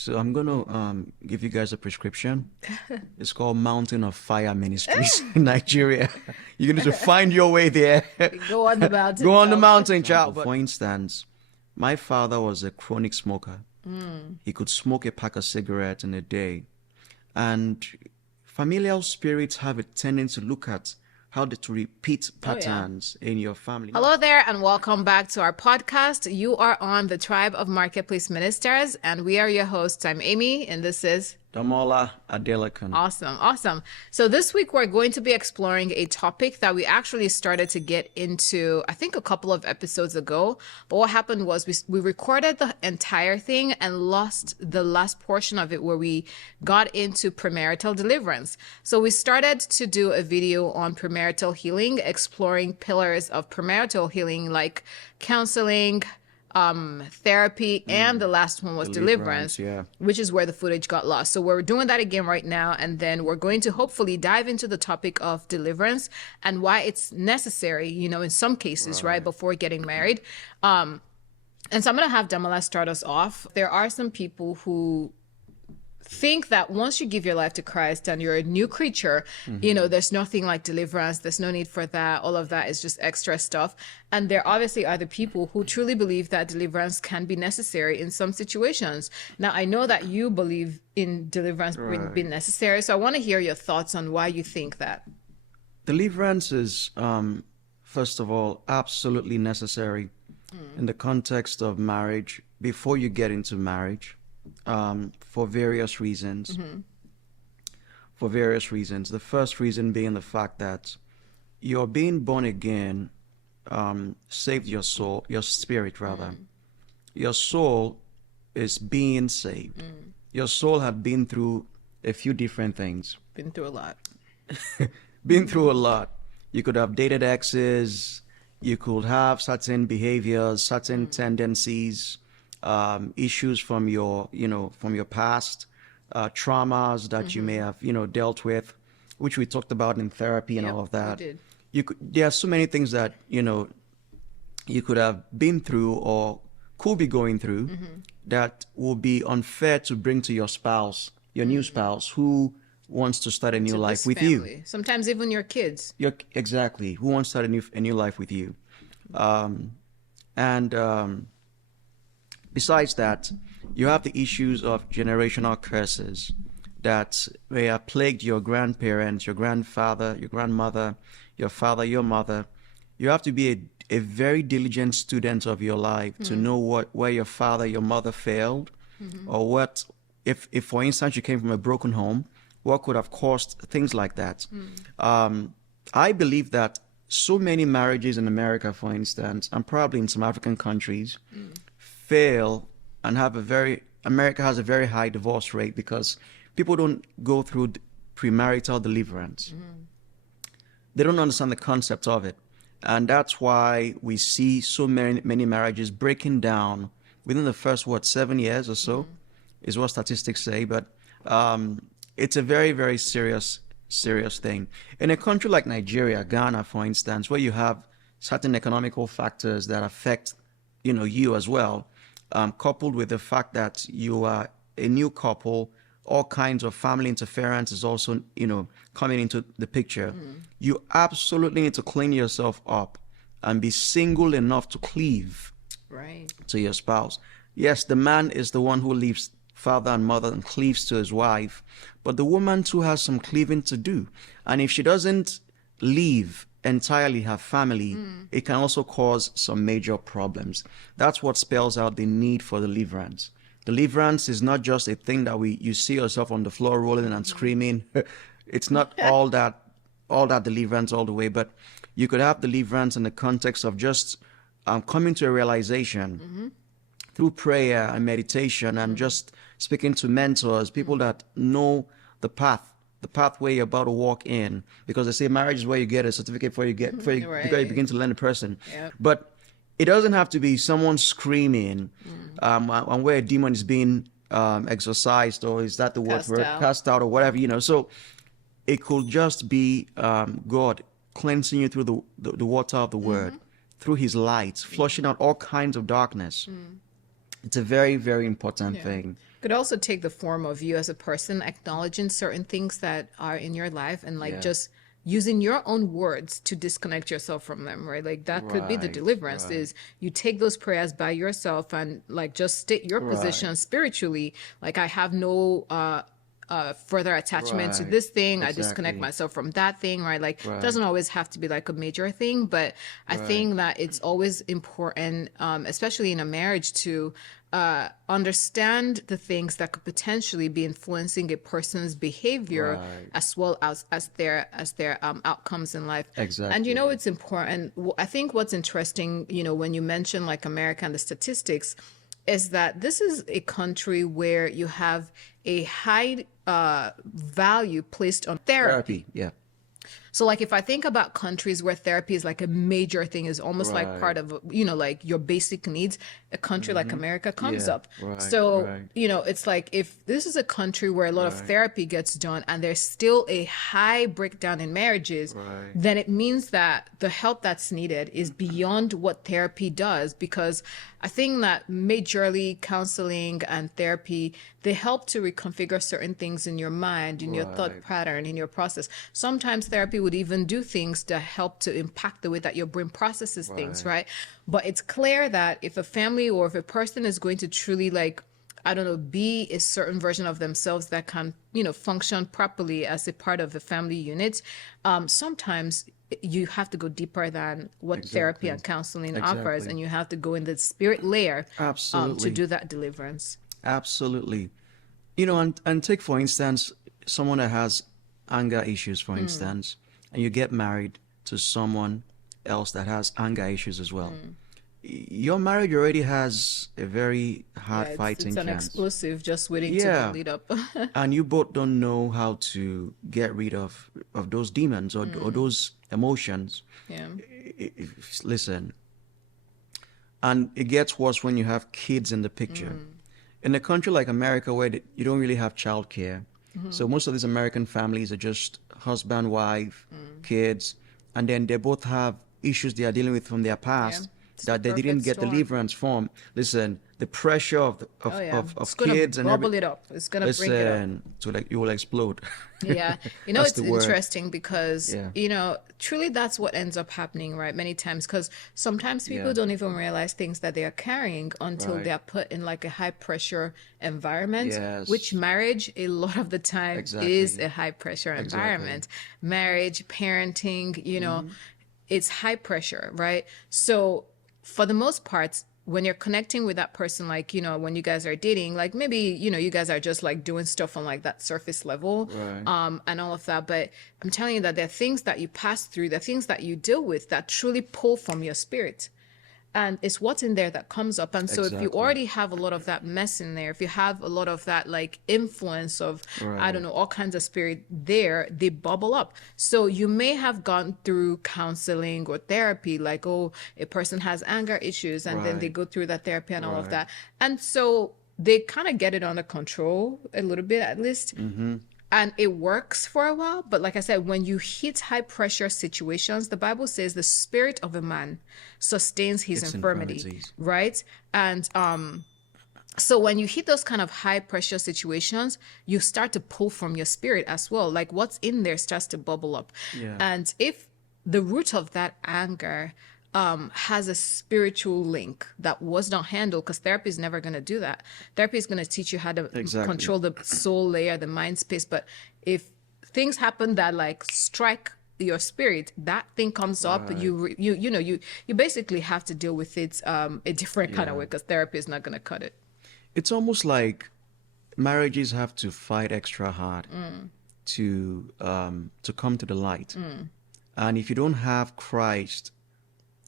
So I'm gonna give you guys a prescription. It's called Mountain of Fire Ministries in Nigeria. You're gonna need to find your way there. Go on the mountain. Go on the top. mountain, child. For instance, my father was a chronic smoker. He could smoke a pack of cigarettes in a day. And familial spirits have a tendency to look at how to repeat patterns in your family. Hello there, and welcome back to our podcast. You are on the Tribe of Marketplace Ministers, and we are your hosts. I'm Amy, and this is Damola Adelakun. Awesome. So this week we're going to be exploring a topic that we actually started to get into, I think, a couple of episodes ago. But what happened was we recorded the entire thing and lost the last portion of it where we got into premarital deliverance. So we started to do a video on premarital healing, exploring pillars of premarital healing like counseling, therapy, and the last one was deliverance, which is where the footage got lost. So we're doing that again right now, and then we're going to hopefully dive into the topic of deliverance and why it's necessary, in some cases, right, before getting married. And so I'm going to have Damola start us off. There are some people who think that once you give your life to Christ and you're a new creature, there's nothing like deliverance. There's no need for that. All of that is just extra stuff. And there obviously are the people who truly believe that deliverance can be necessary in some situations. Now, I know that you believe in deliverance being necessary. So I want to hear your thoughts on why you think that. Deliverance is, first of all, absolutely necessary in the context of marriage before you get into marriage. For various reasons. For various reasons. The first reason being the fact that your being born again saved your soul, your spirit rather. Your soul is being saved. Your soul had been through a few different things. Been through a lot. Been through a lot. You could have dated exes. You could have certain behaviors, certain tendencies. Issues from your past, traumas that you may have, dealt with, which we talked about in therapy and all of that. There are so many things that, you could have been through or could be going through that will be unfair to bring to your spouse, your new spouse, who wants to start a new life with you. Sometimes even your kids. Exactly. Who wants to start a new life with you. Besides that, you have the issues of generational curses that may have plagued your grandparents, your grandfather, your grandmother, your father, your mother. You have to be a very diligent student of your life to know where your father, your mother failed, or what, if for instance you came from a broken home, what could have caused things like that. I believe that so many marriages in America, for instance, and probably in some African countries, fail and America has a very high divorce rate because people don't go through premarital deliverance. They don't understand the concept of it. And that's why we see so many marriages breaking down within the first, 7 years or so, is what statistics say. But it's a very, very serious thing. In a country like Nigeria, Ghana, for instance, where you have certain economical factors that affect, you as well, coupled with the fact that you are a new couple, all kinds of family interference is also, coming into the picture. You absolutely need to clean yourself up and be single enough to cleave to your spouse. Yes, the man is the one who leaves father and mother and cleaves to his wife, but the woman too has some cleaving to do. And if she doesn't leave entirely her family, it can also cause some major problems. That's what spells out the need for deliverance. Deliverance is not just a thing that you see yourself on the floor rolling and screaming. It's not all that deliverance all the way, but you could have deliverance in the context of just coming to a realization through prayer and meditation and just speaking to mentors, people that know the pathway you're about to walk in, because they say marriage is where you get a certificate before you begin to learn a person. But it doesn't have to be someone screaming and where a demon is being exorcised, or is that the word for it? Cast out or whatever, So it could just be God cleansing you through the water of the word, through his light, flushing out all kinds of darkness. It's a very, very important thing. Could also take the form of you as a person acknowledging certain things that are in your life and like Yeah. just using your own words to disconnect yourself from them, right? Like that could be the Right. deliverance Right. is you take those prayers by yourself and like just state your Right. position spiritually. Like I have no further attachment to Right. this thing. I disconnect Exactly. myself from that thing, right? Like it doesn't Right. always have to be like a major thing, but I Right. think that it's always important, especially in a marriage, to understand the things that could potentially be influencing a person's behavior Right. as well as their outcomes in life. And you know, Exactly. it's important. I think what's interesting, you know, when you mention like America and the statistics, is that this is a country where you have a high value placed on therapy. Therapy. Yeah. So like if I think about countries where therapy is like a major thing, is almost like Right. part of, you know, like your basic needs, a country like Mm-hmm. America comes Yeah. up. Right. So, Right. you know, it's like if this is a country where a lot of Right. therapy gets done and there's still a high breakdown in marriages, Right. then it means that the help that's needed is beyond what therapy does. Because I think that majorly counseling and therapy, they help to reconfigure certain things in your mind, in your thought Right. pattern, in your process. Sometimes therapy would even do things to help to impact the way that your brain processes things, Right. right? But it's clear that if a family or if a person is going to truly like, I don't know, be a certain version of themselves that can, you know, function properly as a part of a family unit, sometimes you have to go deeper than what therapy Exactly. and counseling offers, Exactly. and you have to go in the spirit layer to Absolutely. do that deliverance. Absolutely. You know, and take for instance someone that has anger issues, for instance, and you get married to someone else that has anger issues as well. Your marriage already has a very Yeah, hard it's fighting an chance. explosive just waiting to be Yeah. lit up. And you both don't know how to get rid of those demons or those emotions. Yeah. Listen, and it gets worse when you have kids in the picture. In a country like America where you don't really have childcare, so most of these American families are just husband, wife, kids, and then they both have issues they are dealing with from their Yeah. past It's the that they didn't perfect get storm. deliverance from. Listen, the pressure Oh yeah. It's of gonna kids and every bubble it up. It's gonna bring it up. listen, so like you will explode. Yeah. You know, That's it's the word. interesting because, Yeah. you know, truly that's what ends up happening, right? Many times, because sometimes people Yeah. don't even realize things that they are carrying until Right. they're put in like a high pressure environment, which Yes. marriage, a lot of the time, is Exactly. a high pressure Exactly. environment. Marriage, parenting, you know, Mm-hmm. it's high pressure, right? So for the most part, when you're connecting with that person, like, you know, when you guys are dating, like maybe, you know, you guys are just like doing stuff on like that surface level, Right. and all of that. But I'm telling you that there are things that you pass through, there are things that you deal with that truly pull from your spirit. And it's what's in there that comes up. And so if you Exactly. already have a lot of that mess in there, if you have a lot of that like influence of, I don't Right. know, all kinds of spirit there, they bubble up. So you may have gone through counseling or therapy, like, oh, a person has anger issues, and then they Right. go through that therapy and all of Right. that. And so they kind of get it under control a little bit at least, Mm-hmm. and it works for a while. But like I said, when you hit high pressure situations, the Bible says the spirit of a man sustains his It's infirmity, infirmities. right? And so when you hit those kind of high pressure situations, you start to pull from your spirit as well. Like what's in there starts to bubble up. Yeah. And if the root of that anger has a spiritual link that was not handled, because therapy is never going to do that. Therapy is going to teach you how to Exactly. control the soul layer, the mind space. But if things happen that like strike your spirit, that thing comes up, Right. you know, you basically have to deal with it a different kind of Yeah. way, because therapy is not going to cut it. It's almost like marriages have to fight extra hard to come to the light. And if you don't have Christ,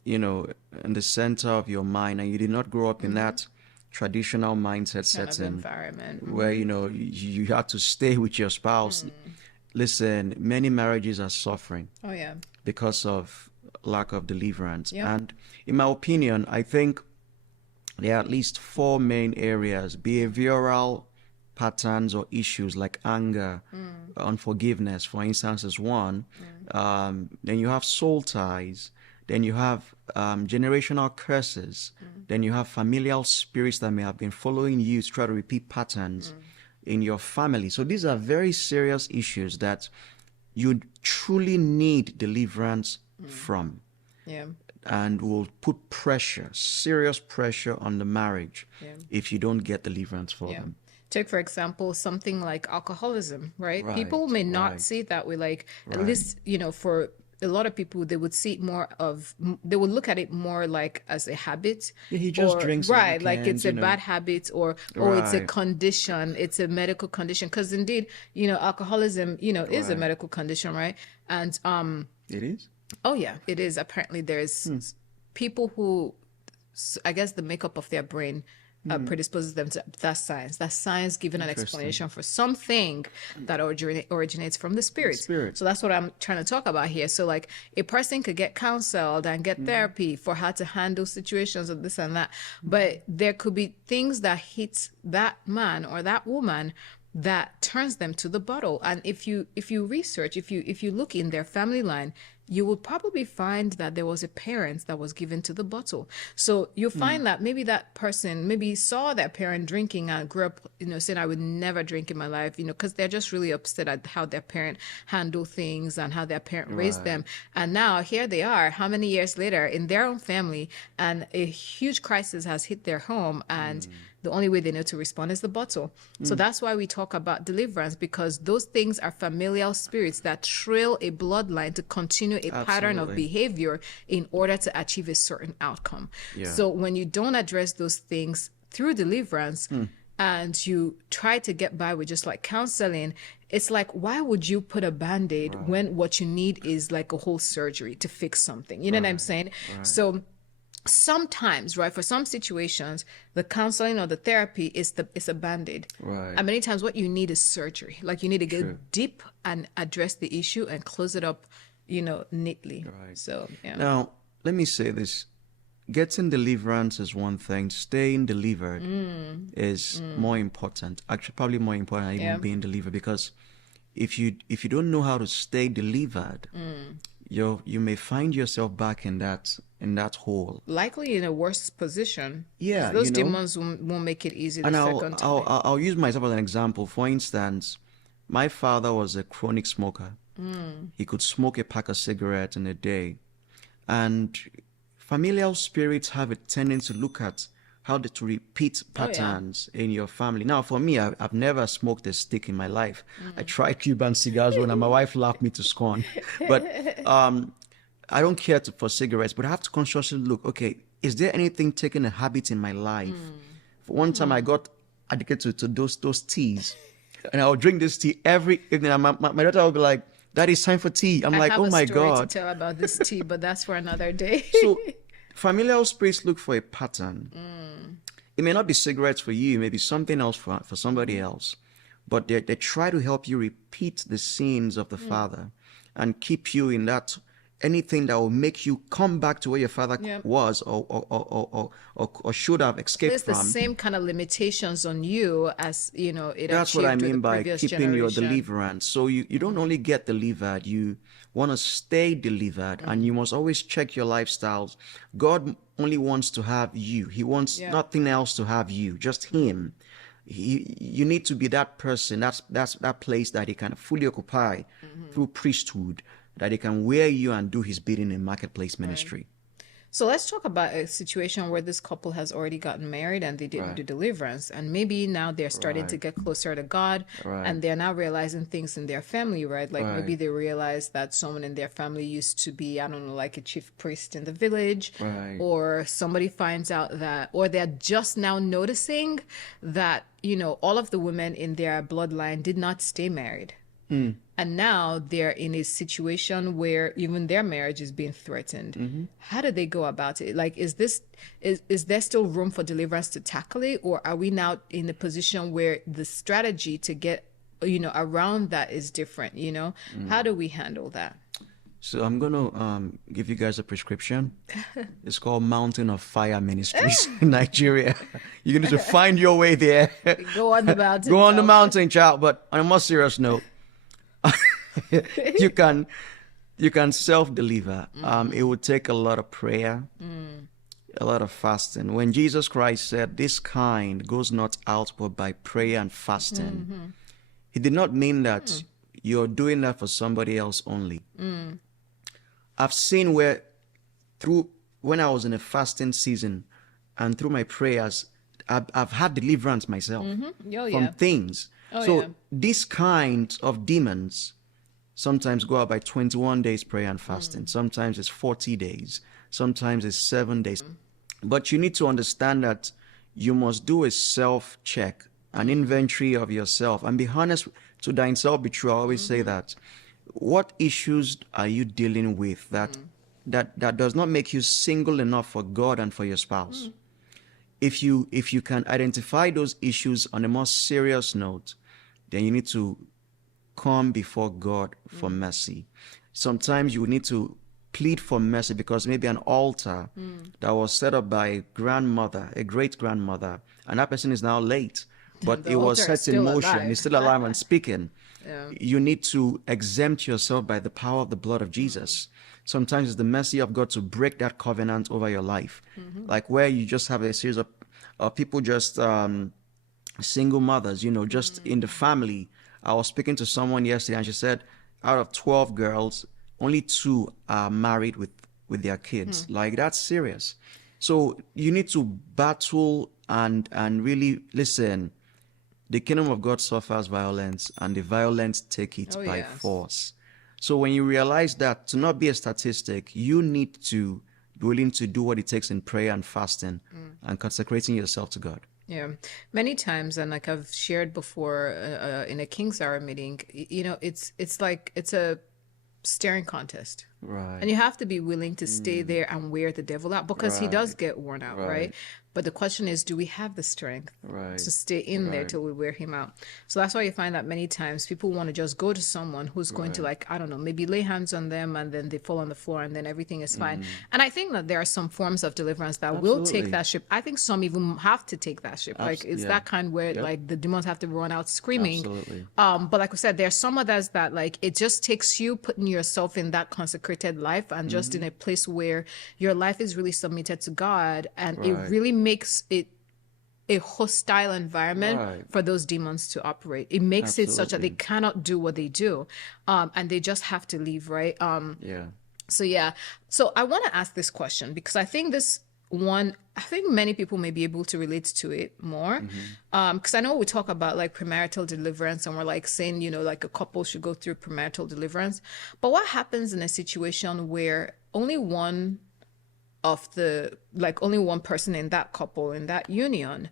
you know, in the center of your mind, and you did not grow up in that traditional mindset Kind of setting environment. where you know you have to stay with your spouse. Listen, many marriages are suffering Oh yeah. because of lack of deliverance. Yep. And in my opinion, I think there are at least four main areas: behavioral patterns or issues like anger, unforgiveness, for instance, is one. Then you have soul ties. then you have generational curses, then you have familial spirits that may have been following you to try to repeat patterns in your family. So these are very serious issues that you truly need deliverance from, Yeah. and will put pressure, serious pressure on the marriage if you don't get deliverance for them. Take, for example, something like alcoholism, right? Right, People may not right. see it that way. Like, at Right. least, for a lot of people, they would see it they would look at it more like as a habit. Yeah, he just drinks on right, like it's weekends, a bad habit, or it's a Right. condition, it's a medical condition. Because indeed, alcoholism, is a Right. medical condition, right? And It is? oh yeah, it is. Apparently, there's people who, I guess, the makeup of their brain predisposes them to that science. That science giving an explanation for something that originates from the spirit. Spirit. So that's what I'm trying to talk about here. So like a person could get counseled and get therapy for how to handle situations of this and that, but there could be things that hits that man or that woman that turns them to the bottle. And if you research, if you look in their family line, you will probably find that there was a parent that was given to the bottle. So you'll find that maybe that person maybe saw their parent drinking and grew up, saying, I would never drink in my life, because they're just really upset at how their parent handled things and how their parent raised them. And now here they are, how many years later, in their own family, and a huge crisis has hit their home, and the only way they know to respond is the bottle. So that's why we talk about deliverance, because those things are familial spirits that trail a bloodline to continue a pattern of Absolutely. behavior in order to achieve a certain outcome. Yeah. So when you don't address those things through deliverance, and you try to get by with just like counseling, it's like, why would you put a band-aid when what you need is like a whole surgery to fix something? You know what I'm saying? So sometimes, right, for some situations, the counseling or the therapy is a band-aid. Right. And many times what you need is surgery. Like you need to go deep and address the issue and close it up, neatly. Right. So yeah. Now, let me say this. Getting deliverance is one thing. Staying delivered is more important. Actually, probably more important than even being delivered, because if you don't know how to stay delivered, you may find yourself back in that hole. Likely in a worse position. Yeah, Those demons won't make it easy the And second time. I'll use myself as an example. For instance, my father was a chronic smoker. He could smoke a pack of cigarettes in a day. And familial spirits have a tendency to look at how to repeat patterns in your family. Now, for me, I've never smoked a stick in my life. I tried Cuban cigars when my wife laughed me to scorn. But I don't care for cigarettes, but I have to consciously look, okay, is there anything taking a habit in my life? For one time, I got addicted to those teas. And I would drink this tea every evening. And my daughter would be like, Daddy, it's time for tea. I'm like, oh my I have a story God. to tell about this tea, but that's for another day. So familial spirits look for a pattern. It may not be cigarettes for you, it may be something else for somebody else. But they try to help you repeat the sins of the father and keep you in that, anything that will make you come back to where your father was or should have escaped It's the from. same kind of limitations on you as, it That's what I achieved with mean the by previous keeping your generation. deliverance. So you don't only get delivered, you want to stay delivered, and you must always check your lifestyles. God only wants to have you. He wants nothing else to have you, just him. You need to be that person, that's that place that he can fully occupy through priesthood, that he can wear you and do his bidding in marketplace ministry. So let's talk about a situation where this couple has already gotten married and they didn't do deliverance. And maybe now they're starting to get closer to God and they're now realizing things in their family, right? Like maybe they realize that someone in their family used to be, I don't know, like a chief priest in the village, or somebody finds out that, or they're just now noticing that, all of the women in their bloodline did not stay married. And now they're in a situation where even their marriage is being threatened. How do they go about it? Like, is there still room for deliverance to tackle it? Or are we now in a position where the strategy to get, around that is different, How do we handle that? So I'm going to give you guys a prescription. It's called Mountain of Fire Ministries in Nigeria. You're going to find your way there. Go on the mountain. Go on the mountain, child. But on a more serious note, you can You can self-deliver. It would take a lot of prayer, a lot of fasting. When Jesus Christ said, "This kind goes not out but by prayer and fasting," he did not mean that you're doing that for somebody else only. I've seen where when I was in a fasting season and through my prayers, I've had deliverance myself Oh, from yeah. things. Oh, So yeah. these kinds of demons sometimes go out by 21 days prayer and fasting. Sometimes it's 40 days. Sometimes it's 7 days. But you need to understand that you must do a self-check, an inventory of yourself, and be honest. To thine self be true. I always say that. What issues are you dealing with that does not make you single enough for God and for your spouse? If you can identify those issues on a more serious note, then you need to come before God for mercy. Sometimes you need to plead for mercy because maybe an altar that was set up by a grandmother, a great grandmother, and that person is now late, but The it was altar is set in still motion. alive. It's still alive and speaking. Yeah. You need to exempt yourself by the power of the blood of Jesus. Sometimes it's the mercy of God to break that covenant over your life. Like where you just have a series of people, just single mothers, just in the family. I was speaking to someone yesterday and she said out of 12 girls, only 2 are married with their kids. Like that's serious. So you need to battle and really listen. The kingdom of God suffers violence, and the violent take it Oh, by yes. force. So when you realize that to not be a statistic, you need to be willing to do what it takes in prayer and fasting and consecrating yourself to God. Yeah, many times, and like I've shared before in a King's Hour meeting, it's like it's a staring contest. Right. And you have to be willing to stay there and wear the devil out because he does Right. get worn out, right? Right. But the question is, do we have the strength Right. to stay in there Right. till we wear him out? So that's why you find that many times people want to just go to someone who's going to, like, I don't know, maybe lay hands on them and then they fall on the floor and then everything is fine. And I think that there are some forms of deliverance that will take Absolutely. that ship. I think some even have to take that ship. Like it's yeah. that kind where Yep. like the demons have to run out screaming. Absolutely. But like I said, there are some others that like it just takes you putting yourself in that consecrated life and just in a place where your life is really submitted to God, and it Right. really makes it a hostile environment Right. for those demons to operate. It makes it such that they Absolutely. cannot do what they do, and they just have to leave, right? Yeah. So yeah. So I want to ask this question because I think many people may be able to relate to it more. Because I know we talk about like premarital deliverance and we're like saying, like a couple should go through premarital deliverance. But what happens in a situation where only one person in that couple, in that union,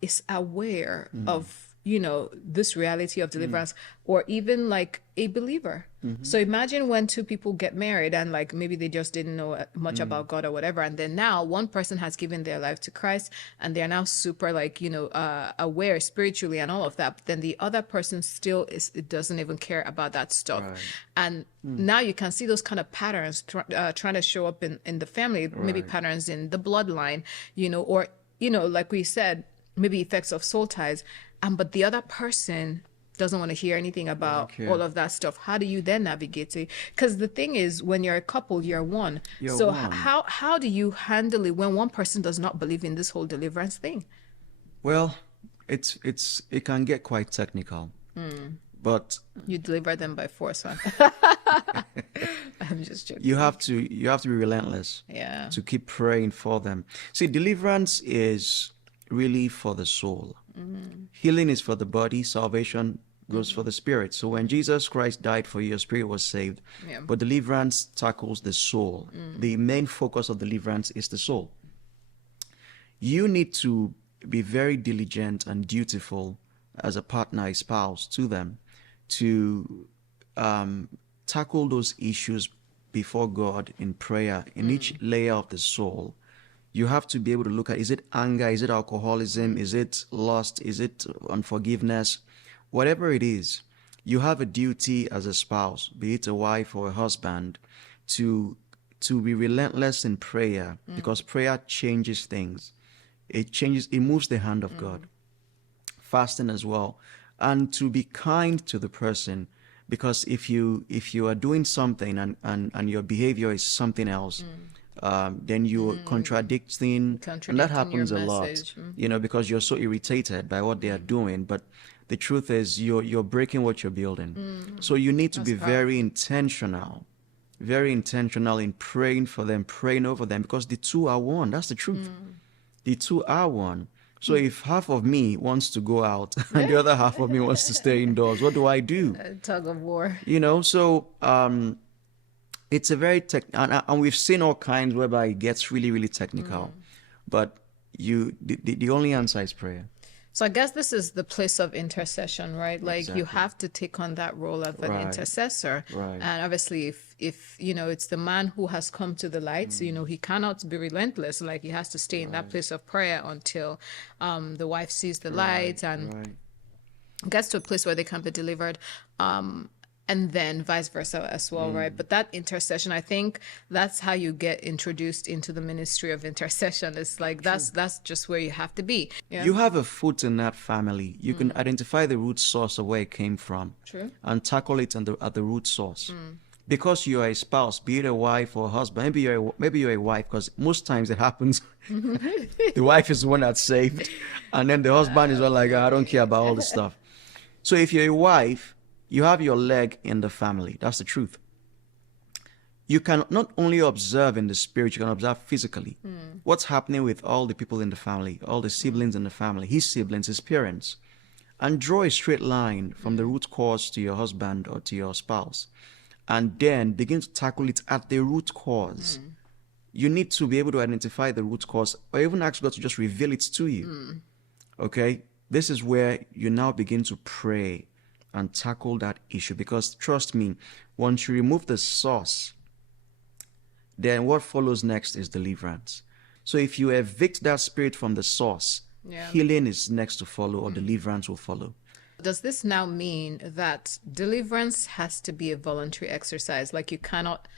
is aware of this reality of deliverance, or even like a believer? So imagine when 2 people get married and like maybe they just didn't know much about God or whatever, and then now one person has given their life to Christ and they're now super like aware spiritually and all of that, but then the other person still it doesn't even care about that stuff. Right. And now you can see those kind of patterns trying to show up in the family, maybe Right. patterns in the bloodline, or like we said, maybe effects of soul ties, but the other person doesn't want to hear anything about care. all of that stuff. How do you then navigate it? Because the thing is, when you're a couple, you're one. You're So one. how do you handle it when one person does not believe in this whole deliverance thing? Well, it can get quite technical, but You deliver them by force, huh? I'm just joking. you have to be relentless Yeah. to keep praying for them. See, deliverance is really for the soul. Healing is for the body. Salvation goes for the spirit. So when Jesus Christ died for you, your spirit was saved. Yeah. But deliverance tackles the soul. The main focus of deliverance is the soul. You need to be very diligent and dutiful as a partner, a spouse to them, to tackle those issues before God in prayer in each layer of the soul. You have to be able to look at, is it anger? Is it alcoholism? Is it lust? Is it unforgiveness? Whatever it is, you have a duty as a spouse, be it a wife or a husband, to be relentless in prayer, because prayer changes things. It moves the hand of God. Fasting as well. And to be kind to the person, because if you are doing something and your behavior is something else, then you're contradicting, and that Contradicting your happens a lot, message. because you're so irritated by what they are doing. But the truth is, you're breaking what you're building. So you need to That's be very powerful. intentional in praying for them, praying over them, because the two are one. That's the truth. The two are one. So if half of me wants to go out and the other half of me wants to stay indoors, what do I do? Tug of war. So it's a very and we've seen all kinds whereby it gets really, really technical. But the only answer is prayer. So I guess this is the place of intercession, right? Like you Exactly. have to take on that role of an Right. intercessor. Right. And obviously if it's the man who has come to the light, he cannot be relentless. Like he has to stay in that place of prayer until the wife sees the light and Right. gets to a place where they can be delivered. And then vice versa as well, right? But that intercession, I think that's how you get introduced into the ministry of intercession. It's like that's just where you have to be. Yeah. You have a foot in that family. You can identify the root source of where it came from. True. And tackle it at the root source. Because you are a spouse, be it a wife or a husband. Maybe you're a wife, because most times it happens. The wife is the one that's saved, and then the husband is all like, I don't care about all this stuff. So if you're a wife, you have your leg in the family. That's the truth. You can not only observe in the spirit, you can observe physically. What's happening with all the people in the family, all the siblings in the family, his siblings, his parents, and draw a straight line from the root cause to your husband or to your spouse, and then begin to tackle it at the root cause. You need to be able to identify the root cause, or even ask God to just reveal it to you. Okay? This is where you now begin to pray and tackle that issue, because trust me, once you remove the source, then what follows next is deliverance. So if you evict that spirit from the source, healing is next to follow, or deliverance will follow. Does this now mean that deliverance has to be a voluntary exercise? Like you cannot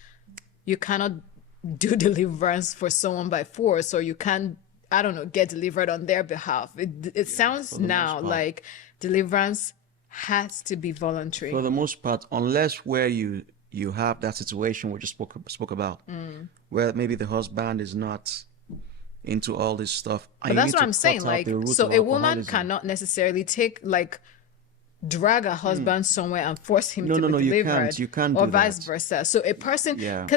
do deliverance for someone by force, or you can't, I don't know, get delivered on their behalf. It sounds now like deliverance has to be voluntary. For the most part, unless where you have that situation we just spoke about, where maybe the husband is not into all this stuff. But that's what I'm saying. Like, so a woman cannot necessarily drag a husband somewhere and force him to be delivered. You can't or do vice that. versa. So a person, Yeah.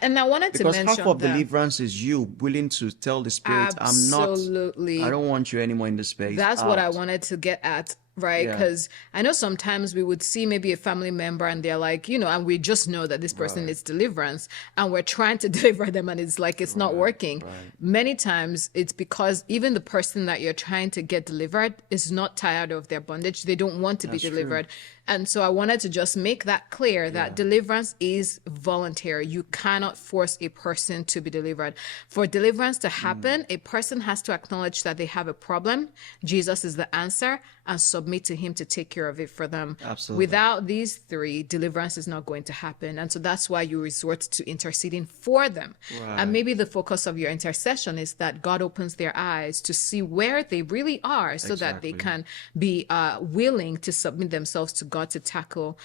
and I wanted to mention half of that. deliverance is you willing to tell the spirit, Absolutely. I don't want you anymore in this space. That's what I wanted to get at, right? Yeah. Because I know sometimes we would see maybe a family member and they're like, and we just know that this person needs deliverance, and we're trying to deliver them and it's like it's not working. Many times it's because even the person that you're trying to get delivered is not tired of their bondage. They don't want to be delivered. And so I wanted to just make that clear that deliverance is voluntary. You cannot force a person to be delivered. For deliverance to happen, a person has to acknowledge that they have a problem. Jesus is the answer, and submit to him to take care of it for them. Absolutely. Without these three, deliverance is not going to happen. And so that's why you resort to interceding for them. And maybe the focus of your intercession is that God opens their eyes to see where they really are, so that they can be willing to submit themselves to God to tackle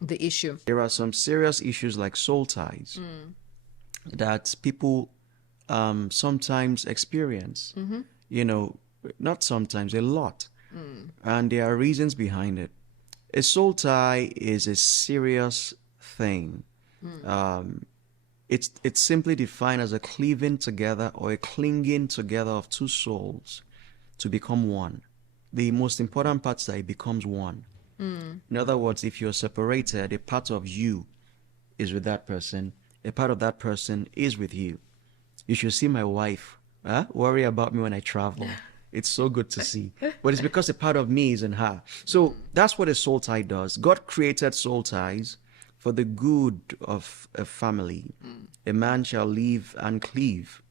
the issue. There are some serious issues like soul ties that people sometimes experience. Not sometimes, a lot. And there are reasons behind it. A soul tie is a serious thing. It's simply defined as a cleaving together or a clinging together of two souls to become one. The most important part is that it becomes one. In other words, if you're separated, a part of you is with that person, a part of that person is with you. You should see my wife worry about me when I travel. It's so good to see. But it's because a part of me is in her. So that's what a soul tie does. God created soul ties for the good of a family. A man shall live and cleave.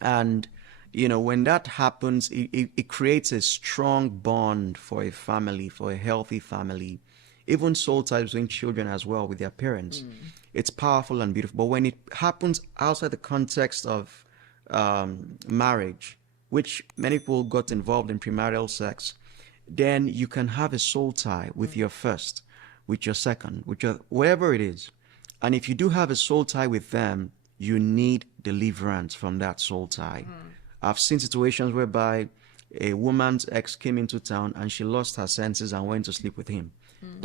And, when that happens, it creates a strong bond for a family, for a healthy family. Even soul ties between children as well with their parents. It's powerful and beautiful. But when it happens outside the context of marriage, which many people got involved in premarital sex, then you can have a soul tie with your first, with your second, with your whatever it is. And if you do have a soul tie with them, you need deliverance from that soul tie. I've seen situations whereby a woman's ex came into town and she lost her senses and went to sleep with him.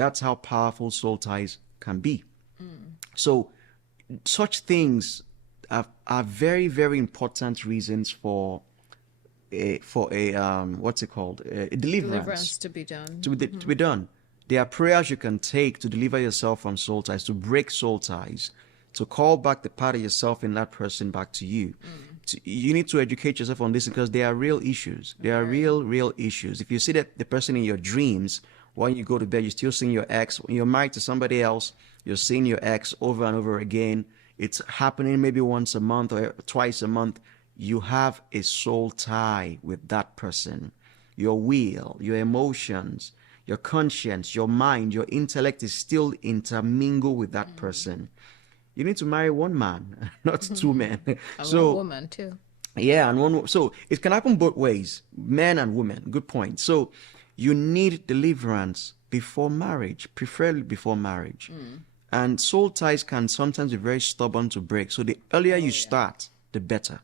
That's how powerful soul ties can be. So such things are very, very important reasons for a what's it called, a Deliverance to be done. to be done. There are prayers you can take to deliver yourself from soul ties, to break soul ties, to call back the part of yourself in that person back to you. You need to educate yourself on this because they are real issues. They are real issues. If you see that the person in your dreams, when you go to bed, you're still seeing your ex. When you're married to somebody else, you're seeing your ex over and over again. It's happening maybe once a month or twice a month. You have a soul tie with that person. Your will, your emotions, your conscience, your mind, your intellect is still intermingled with that person. You need to marry one man, not two men. And So, one woman too. yeah, and one. So it can happen both ways, men and women. Good point. So you need deliverance before marriage, preferably before marriage. And soul ties can sometimes be very stubborn to break. So the earlier you start, the better.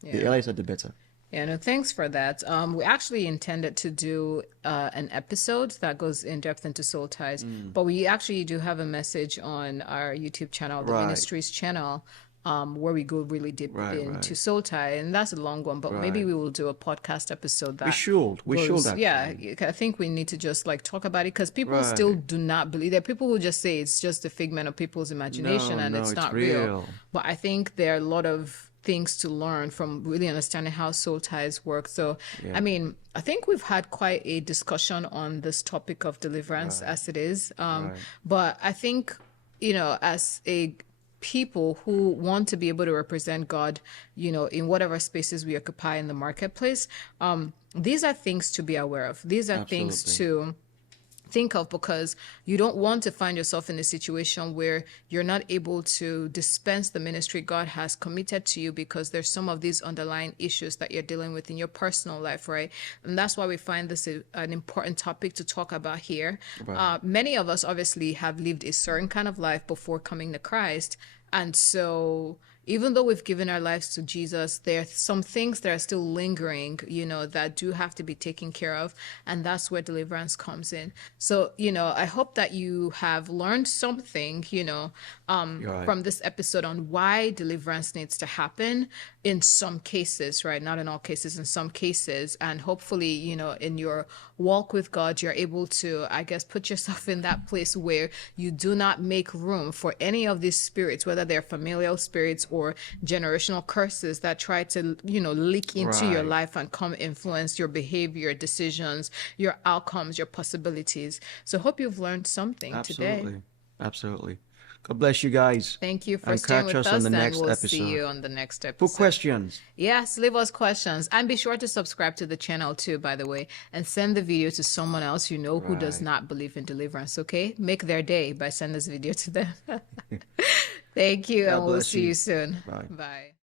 The Yeah. earlier you start, the better. Yeah, no, thanks for that. We actually intended to do an episode that goes in depth into soul ties, but we actually do have a message on our YouTube channel, the Right. Ministries channel, where we go really deep Right, into right. soul tie, and that's a long one. But maybe Right. we will do a podcast episode that We should goes. actually. Yeah, I think we need to just like talk about it because people still Right. do not believe. There are people who just say it's just a figment of people's imagination and No, it's it's not real. real. But I think there are a lot of things to learn from really understanding how soul ties work. So, I mean, I think we've had quite a discussion on this topic of deliverance as it is. Right. But I think, you know, as a people who want to be able to represent God, you know, in whatever spaces we occupy in the marketplace, these are things to be aware of. These are things Absolutely. to think of because you don't want to find yourself in a situation where you're not able to dispense the ministry God has committed to you because there's some of these underlying issues that you're dealing with in your personal life, right? And that's why we find this an important topic to talk about here. Many of us obviously have lived a certain kind of life before coming to Christ. And so even though we've given our lives to Jesus, there are some things that are still lingering, you know, that do have to be taken care of. And that's where deliverance comes in. So, you know, I hope that you have learned something, you know, Right. from this episode on why deliverance needs to happen in some cases, right? Not in all cases, in some cases. And hopefully, you know, in your walk with God, you're able to, I guess, put yourself in that place where you do not make room for any of these spirits, whether they're familial spirits or generational curses that try to, you know, leak into your Right. life and come influence your behavior, decisions, your outcomes, your possibilities. So hope you've learned something today. Absolutely. Absolutely. God bless you guys. Thank you for And staying catch with us on us, the and next we'll see episode. you on the next For episode. questions. Yes, leave us questions. And be sure to subscribe to the channel too, by the way, and send the video to someone else you know who does Right. not believe in deliverance, okay? Make their day by sending this video to them. Thank you, God and we'll bless see you. you soon. Bye. Bye.